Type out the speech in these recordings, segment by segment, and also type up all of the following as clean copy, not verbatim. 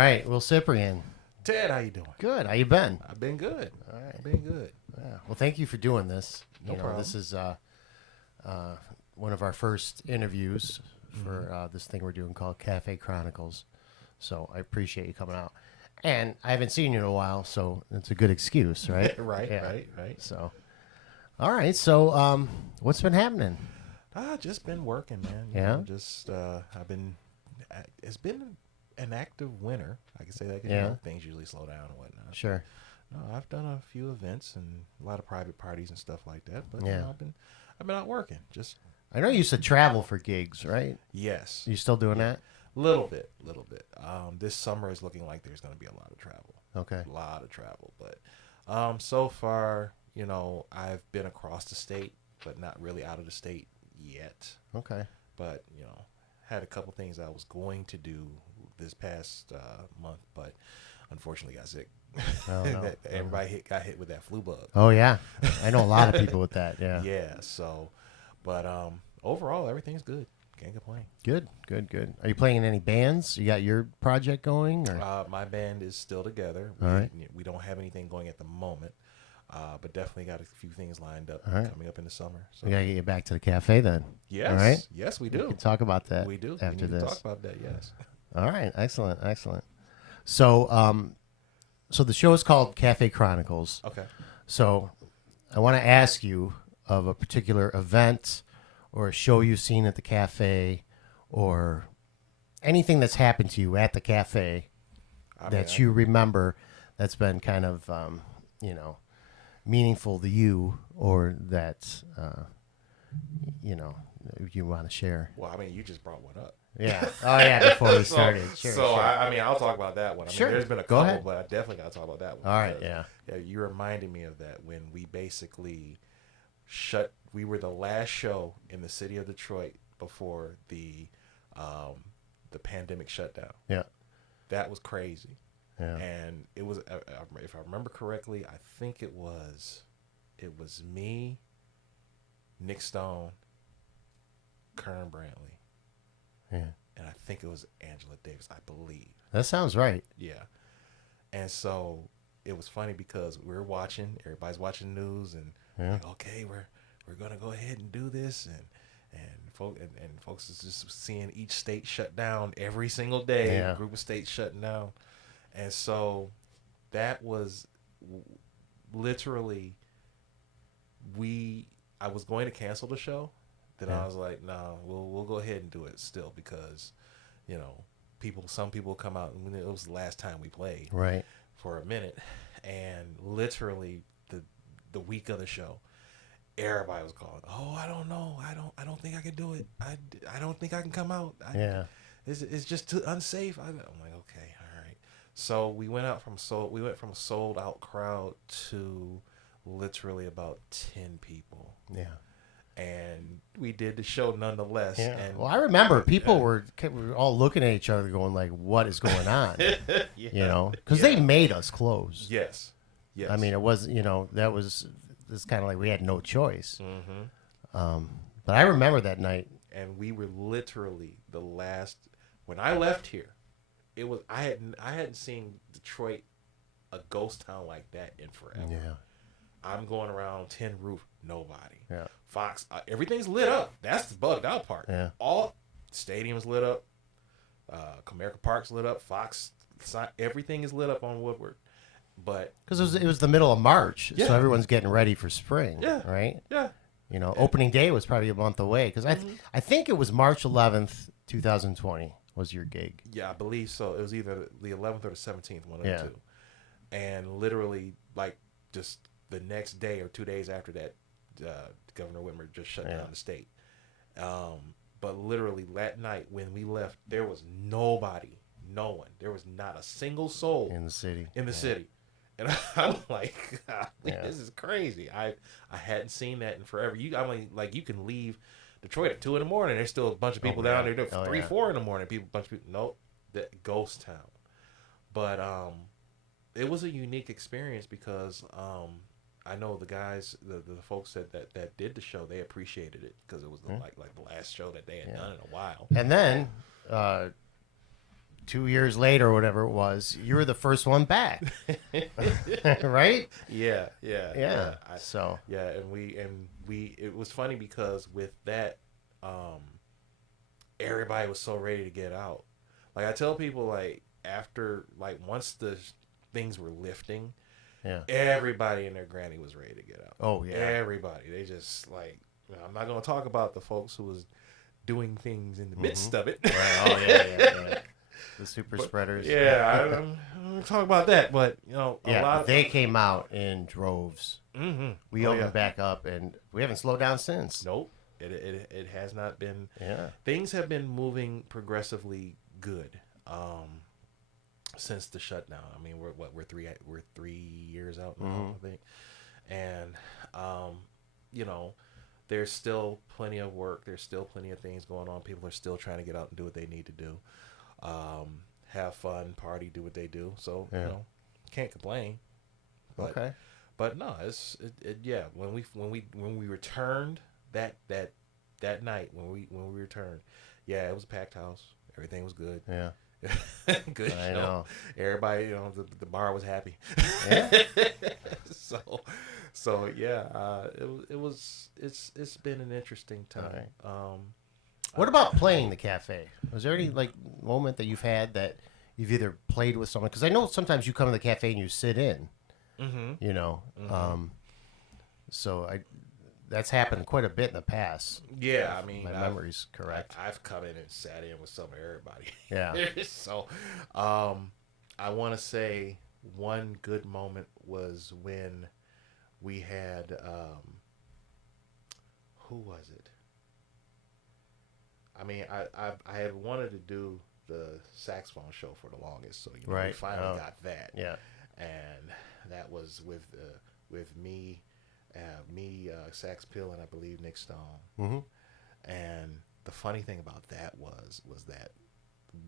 right, Will Cyprian. Ted, how you doing? Good. How you been? I've been good. All right. I've been good. Yeah. Well, thank you for doing this. No problem. This is one of our first interviews for this thing we're doing called Cafe Chronicles. So I appreciate you coming out. And I haven't seen you in a while, so it's a good excuse, right? Right, Yeah. right. So, all right. So, what's been happening? Just been working, man. Yeah? It's been an active winter. I can say that 'cause, Yeah. things usually slow down and whatnot. Sure. No, I've done a few events and a lot of private parties and stuff like that. But Yeah. I've been out working. Just I know you used to travel for gigs, right? yes, You still doing that? little bit. This summer is looking like there's going to be a lot of travel. Okay. A lot of travel, but so far, I've been across the state, but not really out of the state yet. Okay. But had a couple things I was going to do this past month, but unfortunately got sick. Oh, no. Everybody got hit with that flu bug. Oh, yeah. I know a lot of people with that. Yeah. Yeah. So, but overall, everything's good. Can't complain. Good. Are you playing in any bands? You got your project going? Or? My band is still together. All right. We don't have anything going at the moment, but definitely got a few things lined up All right. coming up in the summer. So We got to get you back to the cafe then. yes, All right. yes, we We do. can talk about that We do. after we need this. to talk about that. Yes. All right. Excellent. So, so the show is called Cafe Chronicles. Okay. So I want to ask you of a particular event or a show you've seen at the cafe or anything that's happened to you at the cafe you remember that's been kind of, meaningful to you or that, you want to share. Well, you just brought one up. Yeah. Oh, yeah, before we started. Sure. I'll talk about that one. Sure. There's been a Go couple, ahead. but I definitely got to talk about that one. All right, because, yeah. you reminded me of that when we basically we were the last show in the city of Detroit before the pandemic shutdown. Yeah. That was crazy. Yeah. And it was, if I remember correctly, I think it was me, Nick Stone, Kern Brantley, Yeah. and I think it was Angela Davis, I believe. That sounds right. Yeah. And so it was funny because we were watching, everybody's watching news, and like, okay, we're gonna go ahead and do this, and folks is just seeing each state shut down every single day. Yeah. A group of states shutting down, and so that was literally I was going to cancel the show. Then I was like, no, we'll go ahead and do it still because, some people come out, and it was the last time we played Right. for a minute, and literally the week of the show, everybody was calling, oh, I don't know, I don't think I can do it, I don't think I can come out, it's just too unsafe. I'm like, okay, all right. So we went from a sold out crowd to literally about 10 people. Yeah. And we did the show nonetheless. Yeah. And Well, I remember people were all looking at each other going like, what is going on? Because they made us close. Yes. I mean, it was, it's kind of like we had no choice. Mm-hmm. But I remember that night. And we were literally the last, when I left here, it was, I hadn't seen Detroit, a ghost town like that in forever. Yeah. I'm going around Tin Roof, nobody. Yeah. Fox, everything's lit up. That's the bugged out part. Yeah. All stadiums lit up. Comerica Park's lit up. Fox, everything is lit up on Woodward. But Because it was the middle of March, Yeah. so everyone's getting ready for spring. Yeah. Right? yeah, Opening day was probably a month away. Because I think it was March 11th, 2020 was your gig. yeah, I believe so. It was either the 11th or the 17th, one of the two. And literally, like, just the next day or 2 days after that, Governor Whitmer just shut down the state. But literally that night when we left, there was no one. There was not a single soul In the city. city. And I'm like, this is crazy. I hadn't seen that in forever. I'm like, you can leave Detroit at 2 a.m. There's still a bunch of people down there. 3, 4 in the morning. Bunch of people. Nope, that ghost town. But it was a unique experience because I know the guys, the folks that did the show, they appreciated it because it was like the last show that they had done in a while. And then 2 years later or whatever it was, you were the first one back. Right? Yeah. So yeah, and we it was funny because with that, everybody was so ready to get out. Like I tell people, like after like once the things were lifting, yeah. everybody and their granny was ready to get out. Oh yeah. Everybody. They just like, I'm not gonna talk about the folks who was doing things in the midst of it. Right. Oh yeah. The super spreaders. Yeah, I don't talk about that, but a lot of they came out in droves. Mm-hmm. We opened back up, and we haven't slowed down since. Nope, it has not been. Yeah, things have been moving progressively good since the shutdown. I mean, we're 3 years out now, I think, and there's still plenty of work. There's still plenty of things going on. People are still trying to get out and do what they need to do. Have fun, party, do what they do. So can't complain. But, okay. But no, when we returned that night when we returned, it was a packed house. Everything was good. Yeah. Good show. I know. Everybody, the bar was happy. Yeah. so it's been an interesting time. Right. What about playing the cafe? Was there any like moment that you've had that you've either played with someone? Because I know sometimes you come to the cafe and you sit in. So that's happened quite a bit in the past. Yeah, I mean, my memory's correct. I've come in and sat in with some of everybody. Yeah. So, I want to say one good moment was when we had who was it? I mean, I had wanted to do the saxophone show for the longest, so we finally got that. Yeah. And that was with me, Sax Pill, and I believe Nick Stone. Mm-hmm. And the funny thing about that was that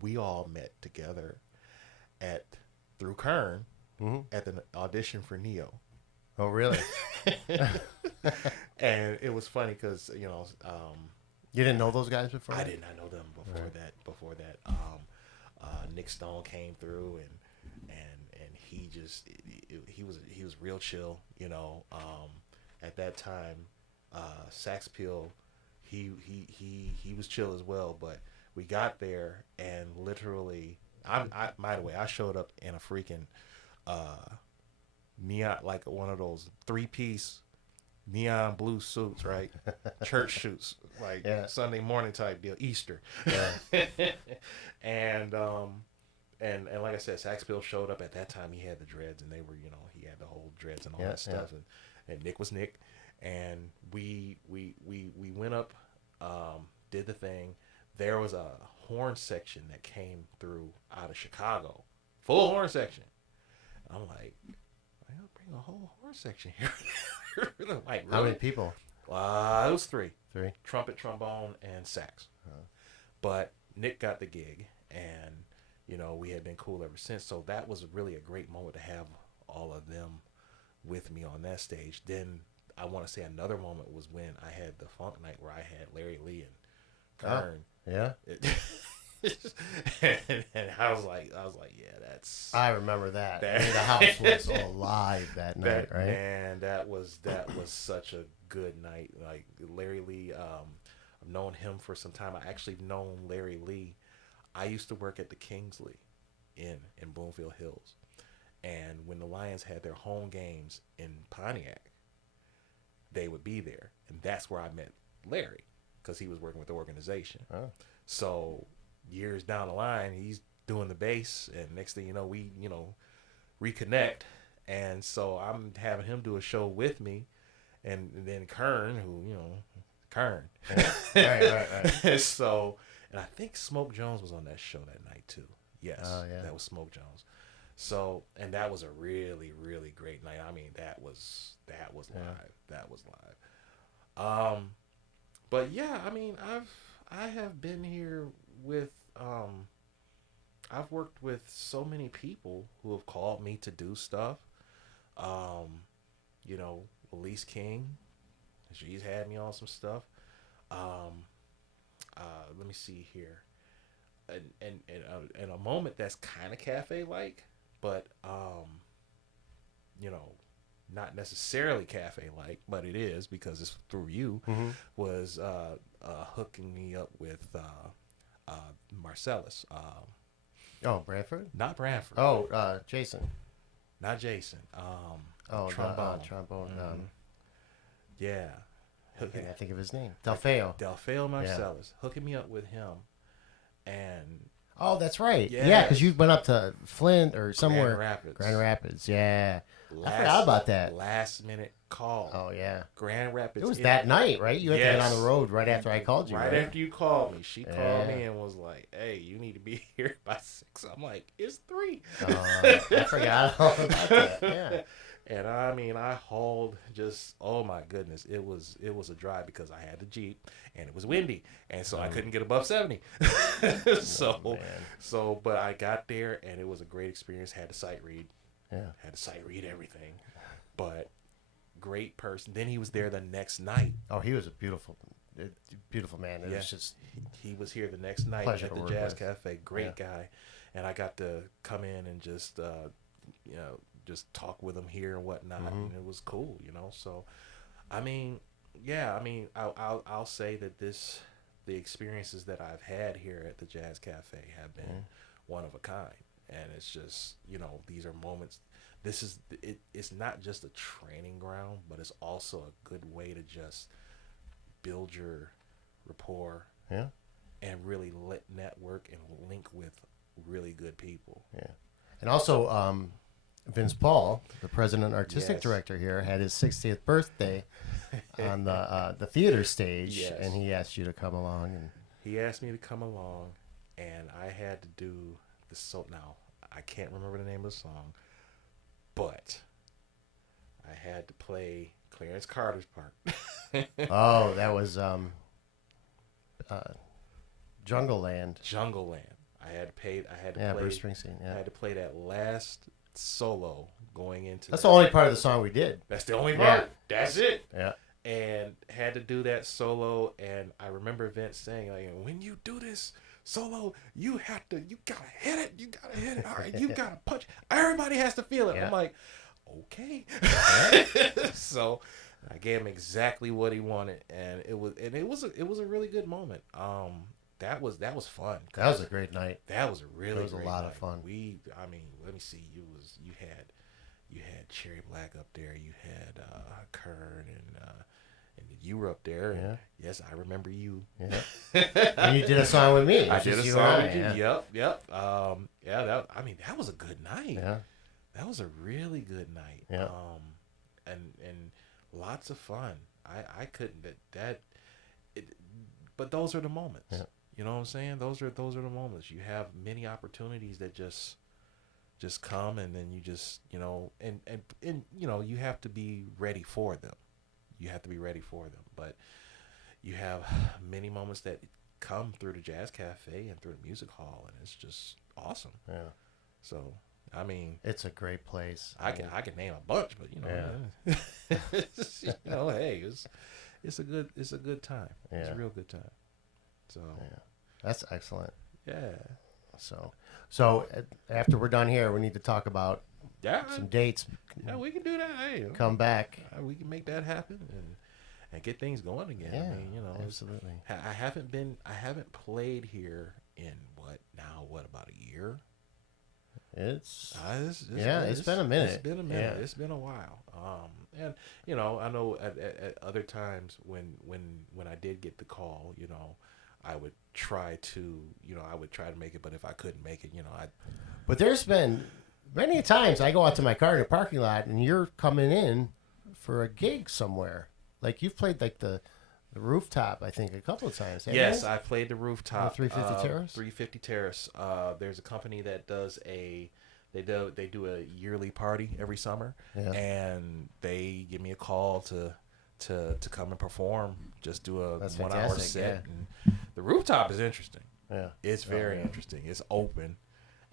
we all met together through Kern at the audition for Neo. Oh, really? And it was funny because you didn't know those guys before? I did not know them before that. Before that, Nick Stone came through and he just he was real chill. At that time, Sax Pill, he was chill as well. But we got there and literally, by the way, I showed up in a freaking neon, like one of those 3-piece neon blue suits, right? Church suits, like Sunday morning type deal, Easter. Yeah. And like I said, Sax Bill showed up at that time. He had the dreads, and they were, he had the whole dreads and all that stuff. And Nick was Nick, and we went up, did the thing. There was a horn section that came through out of Chicago, full horn section. I'm like, I gotta bring a whole horn section here. Like, really? How many people? It was 3. 3. Trumpet, trombone, and sax. But Nick got the gig, and we had been cool ever since. So that was really a great moment to have all of them with me on that stage. Then I want to say another moment was when I had the funk night where I had Larry Lee and Kern. Yeah. And I was like, yeah, that's. I remember that. I mean, the house was alive that night, right? And that was such a good night. Like Larry Lee, I've known him for some time. I actually known Larry Lee. I used to work at the Kingsley in Bloomfield Hills, and when the Lions had their home games in Pontiac, they would be there, and that's where I met Larry because he was working with the organization. Oh. So years down the line, he's doing the bass, and next thing you know, we reconnect, and so I'm having him do a show with me, and then Kern, Kern. Right. So, and I think Smoke Jones was on that show that night too. Yes, that was Smoke Jones. So, and that was a really, really great night. I mean, that was live. That was live. But yeah, I mean, I have been here with I've worked with so many people who have called me to do stuff. Elise King, she's had me on some stuff. Let me see here. and a moment that's kind of cafe like, but you know, not necessarily cafe like, but it is because it's through you. Was hooking me up with Marsalis. Oh, Bradford? Not Bradford. Oh, Jason. Not Jason. Trombone. Yeah. I can't think of his name. Delfayo Marsalis. Hooking me up with him. And oh, that's right. Yeah, because you went up to Flint or somewhere. Grand Rapids. Yeah. I forgot about that. Last minute call. Oh, yeah. Grand Rapids. It was that night, right? You had to get on the road right after I called you. Right after you called me. She called me and was like, hey, you need to be here by 6. I'm like, it's 3. I forgot all about that. Yeah. And I mean, I hauled just, oh my goodness, it was a drive because I had the Jeep and it was windy, and so I couldn't get above 70. But I got there and it was a great experience. Had to sight read, everything, but great person. Then he was there the next night. Oh, he was a beautiful man. It was just he was here the next night at the Jazz Cafe. Great guy, and I got to come in and just just talk with him here and whatnot, and it was cool, So, I mean, I'll say that the experiences that I've had here at the Jazz Cafe have been one of a kind, and it's just these are moments. This is it's not just a training ground, but it's also a good way to just build your rapport, and really network and link with really good people. Yeah, and also. Vince Paul, the president and artistic director here, had his 60th birthday on the theater stage, and he asked you to come along. And he asked me to come along, and I had to do the now I can't remember the name of the song, but I had to play Clarence Carter's part. Oh, that was Jungle Land. Jungle Land. I had to play. Bruce Springsteen. Yeah. I had to play that last solo going into. That's the only part of the song we did. That's the only part. That's it. Yeah. And had to do that solo, and I remember Vince saying, like, when you do this solo, you gotta hit it. You gotta hit it. All right, you gotta punch. Everybody has to feel it. Yeah. I'm like, okay. So I gave him exactly what he wanted, and it was a really good moment. That was fun. That was a great night. That was a really great a lot night. of fun. Let me see. You had Cherry Black up there. You had Kern and you were up there. And yes, I remember you. Yeah. And you did a song with me. I did a song with you. Yep. That was a good night. Yeah. That was a really good night. Yeah. And lots of fun. I couldn't but those are the moments. Yeah. You know what I'm saying? Those are the moments. You have many opportunities that just come, and then you just and you have to be ready for them. But you have many moments that come through the Jazz Cafe and through the music hall, and it's just awesome. Yeah. So I mean, it's a great place. I can name a bunch, but hey, it's a good time. Yeah. It's a real good time. So that's excellent. Yeah. So after we're done here, we need to talk about some dates. Yeah, we can do that. Hey, come back. We can make that happen and get things going again. Yeah, I mean, absolutely. I haven't played here in about a year. It's it's been a minute. It's been a minute. Yeah. It's been a while. And I know at other times when I did get the call, I would try to make it, but if I couldn't make it, But there's been many times I go out to my car in the parking lot and you're coming in for a gig somewhere. Like you've played like the rooftop, I think, a couple of times. Yes, I played the rooftop. 350 Terrace. 350 Terrace. There's a company that does they do a yearly party every summer, and they give me a call to come and perform. Just do a 1 hour set. Yeah. And the rooftop is interesting. Yeah, it's very interesting. It's open,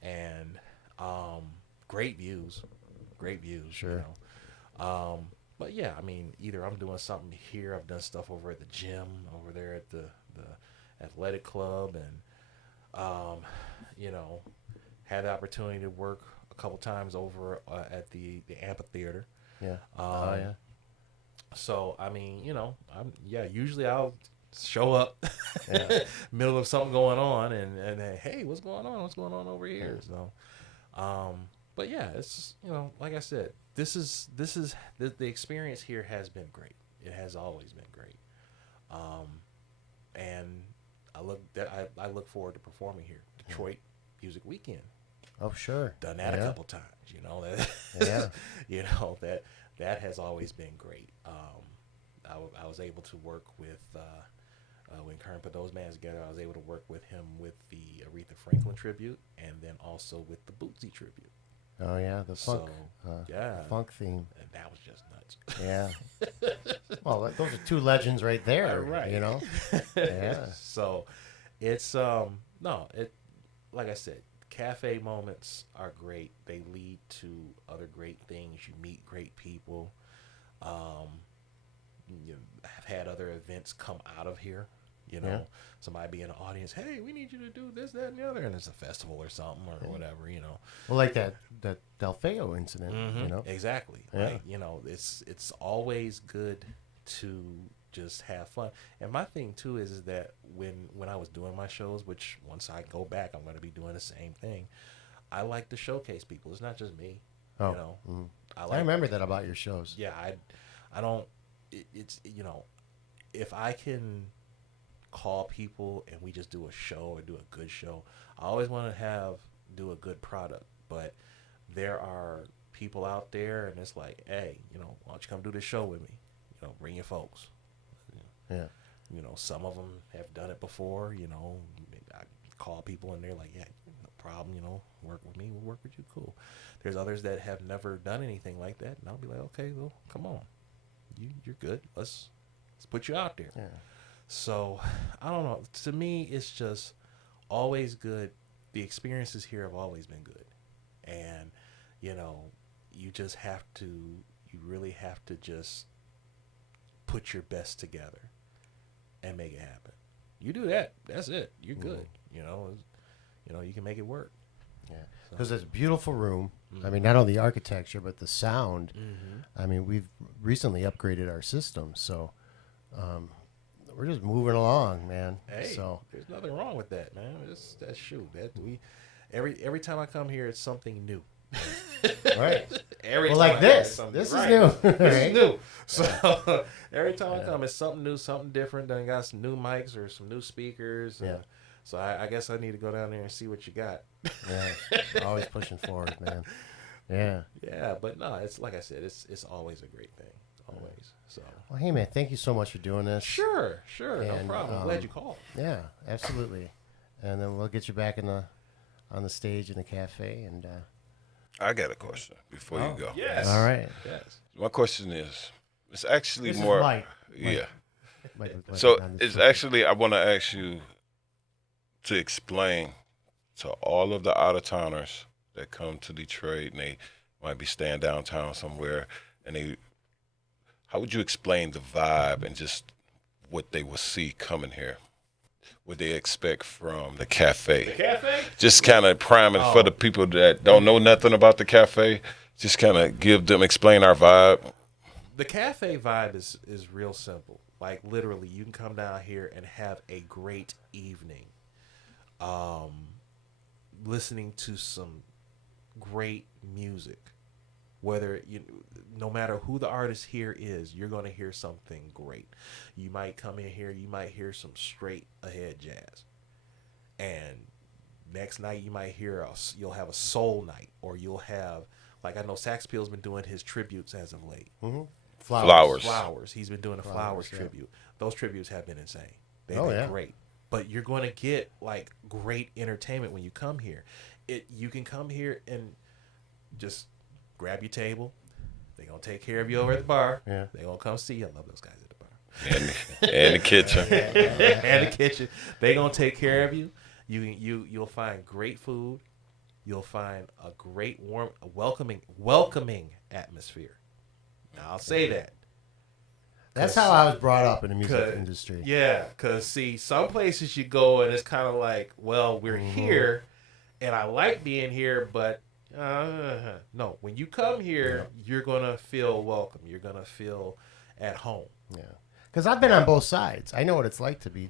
and great views. Sure. But yeah, I mean, either I'm doing something here. I've done stuff over at the gym, over there at the athletic club, and You know, had the opportunity to work a couple times over at the amphitheater. Yeah. Yeah. So I mean, you know, usually I'll show up middle of something going on and hey, what's going on? What's going on over here? So, but yeah, it's you know, like I said, the experience here has been great. It has always been great. And I look forward to performing here. Detroit Music Weekend. Oh sure. Done that a couple times. You know that. You know that has always been great. I was able to work with when Kern put those bands together. I was able to work with him with the Aretha Franklin tribute and then also with the Bootsy tribute. Oh yeah, the funk. The funk theme. And that was just nuts. Yeah. Well, those are two legends right there. Right. You know. Yeah. So, it's like I said, cafe moments are great. They lead to other great things. You meet great people. I've had other events come out of here. You know, somebody be in the audience. Hey, we need you to do this, that, and the other, and it's a festival or something or whatever. You know, well, like that Delfayo incident. You know, exactly. Yeah. Like, you know, it's always good to just have fun. And my thing too is that when I was doing my shows, which once I go back, I'm going to be doing the same thing. I like to showcase people. It's not just me. Oh, you know, I remember that about your shows. Yeah, I don't. It's you know, if I can call people and we just do a show or do a good show, I always want to do a good product. But there are people out there, and it's like, hey, you know, why don't you come do this show with me? You know, bring your folks. Yeah. You know, some of them have done it before. You know, I call people and they're like, yeah, no problem. You know, work with me, we'll work with you. Cool. There's others that have never done anything like that, and I'll be like, okay, well, come on, you're good. Let's put you out there. Yeah. So I don't know. To me, it's just always good. The experiences here have always been good, and you know, you really have to just put your best together and make it happen. You do that, that's it. You're good. You know, you can make it work. Yeah, because it's a beautiful room. I mean, not only the architecture but the sound. I mean, we've recently upgraded our system, so we're just moving along, man. Hey, so there's nothing wrong with that, man. That's shoot. Every time I come here, it's something new. Right. Well, like this. This is new. This is new. So every time I come, it's something new, something different. Then got some new mics or some new speakers. Yeah. So I guess I need to go down there and see what you got. Yeah. Always pushing forward, man. Yeah. Yeah, but no, it's like I said, it's always a great thing. Always. So. Well, hey, man, thank you so much for doing this. Sure, no problem. I'm glad you called. Yeah, absolutely. And then we'll get you back on the stage in the cafe. And I got a question before you go. Yes. All right. Yes. My question is, it's actually This more. is Mike. Yeah. Mike, So it's actually, I want to ask you to explain to all of the out-of-towners that come to Detroit and they might be staying downtown somewhere, and how would you explain the vibe and just what they will see coming here? What they expect from the cafe? The cafe? Just kind of priming for the people that don't know nothing about the cafe. Just kind of explain our vibe. The cafe vibe is real simple. Like literally, you can come down here and have a great evening, listening to some great music. Whether no matter who the artist here is, you're going to hear something great. You might come in here, you might hear some straight ahead jazz, and next night you might you'll have a soul night, or you'll have, like I know Sax Peel's been doing his tributes as of late. Mm-hmm. Flowers. He's been doing a Flowers tribute. Those tributes have been insane. They've Oh, been yeah. great. But you're going to get like great entertainment when you come here. You can come here and just grab your table. They're going to take care of you over at the bar. Yeah. They're going to come see you. I love those guys at the bar. And the kitchen. And the kitchen. They're going to take care of you. You'll find great food. You'll find a great, warm, welcoming atmosphere. Now, I'll say that. That's how I was brought up in the music industry. Yeah, because see, some places you go and it's kind of like, well, we're here, and I like being here, but no, when you come here, you're gonna feel welcome. You're gonna feel at home. Yeah, because I've been on both sides. I know what it's like to be,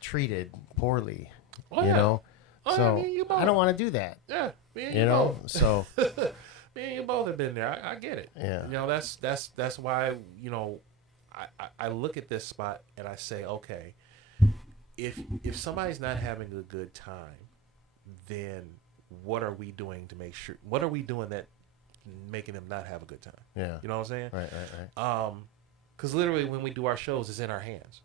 treated poorly. Oh, you yeah. know, Oh, so yeah, me and you both. I don't want to do that. Yeah, me and You know, so me and you both have been there. I get it. Yeah. You know, that's why, I look at this spot and I say, okay, if somebody's not having a good time, then what are we doing to make sure? What are we doing that making them not have a good time? Yeah. You know what I'm saying? Right. Because literally when we do our shows, it's in our hands.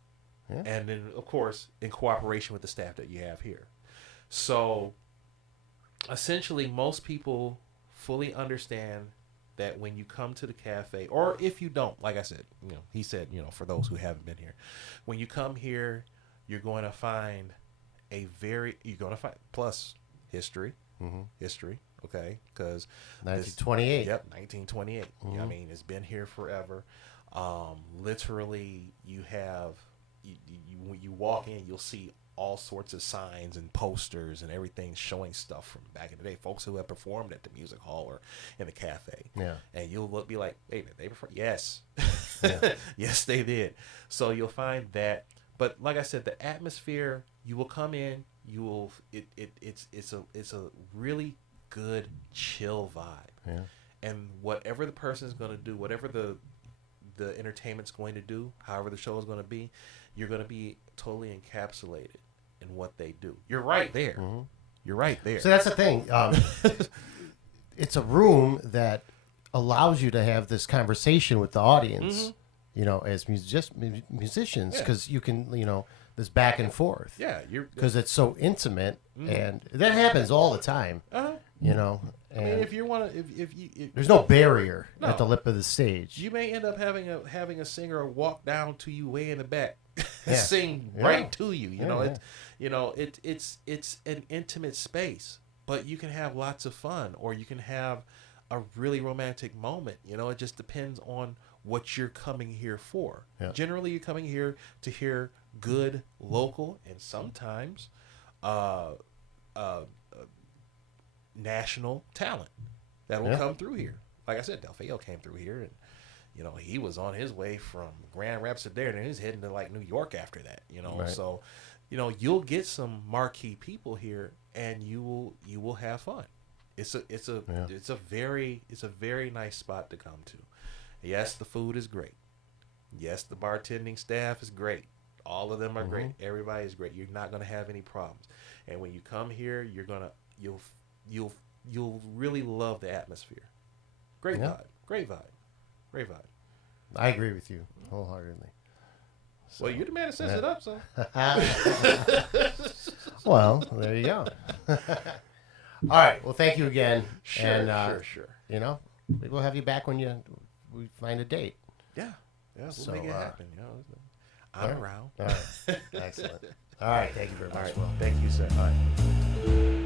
Yeah. And then, of course, in cooperation with the staff that you have here. So, essentially, most people fully understand that when you come to the cafe, or if you don't, like I said, he said, for those who haven't been here, when you come here, you're going to find plus history, okay? Because 1928. Yep, 1928. I mean, it's been here forever. Literally, you have, when you walk in, you'll see all sorts of signs and posters and everything showing stuff from back in the day, folks who have performed at the music hall or in the cafe. Yeah. And you'll be like, wait a minute, they performed? Yes. Yeah. Yes, they did. So you'll find that. But like I said, the atmosphere, you will come in, it's a really good chill vibe. Yeah. And whatever the person is going to do, whatever the entertainment's going to do, however the show is going to be, you're going to be totally encapsulated in what they do. You're right there. You're right there. So that's the thing. It's a room that allows you to have this conversation with the audience, as musicians, because you can, this back and forth. Yeah, because it's so intimate, and that happens all the time. I mean, if you want to, if there's no barrier at the lip of the stage. You may end up having a singer walk down to you way in the back, Yeah. sing right to you. It's an intimate space, but you can have lots of fun, or you can have a really romantic moment. It just depends on what you're coming here for. Yeah. Generally, you're coming here to hear good local and sometimes national talent that will come through here. Like I said, Delfayo came through here, and he was on his way from Grand Rapids to there, and he's heading to like New York after that. Right. So you'll get some marquee people here, and you will have fun. It's a very nice spot to come to. Yes, the food is great. Yes, the bartending staff is great. All of them are great. Everybody is great. You're not going to have any problems. And when you come here, you'll really love the atmosphere. Great vibe. I agree with you wholeheartedly. So, well, you're the man that sets it up, so. Well, there you go. All right. Well, thank you again. Sure. Maybe we'll have you back when we find a date. Yeah. We'll So, make it happen. I'm around. All right. Excellent. All right. Thank you very much. All right. Well, thank you, sir. All right.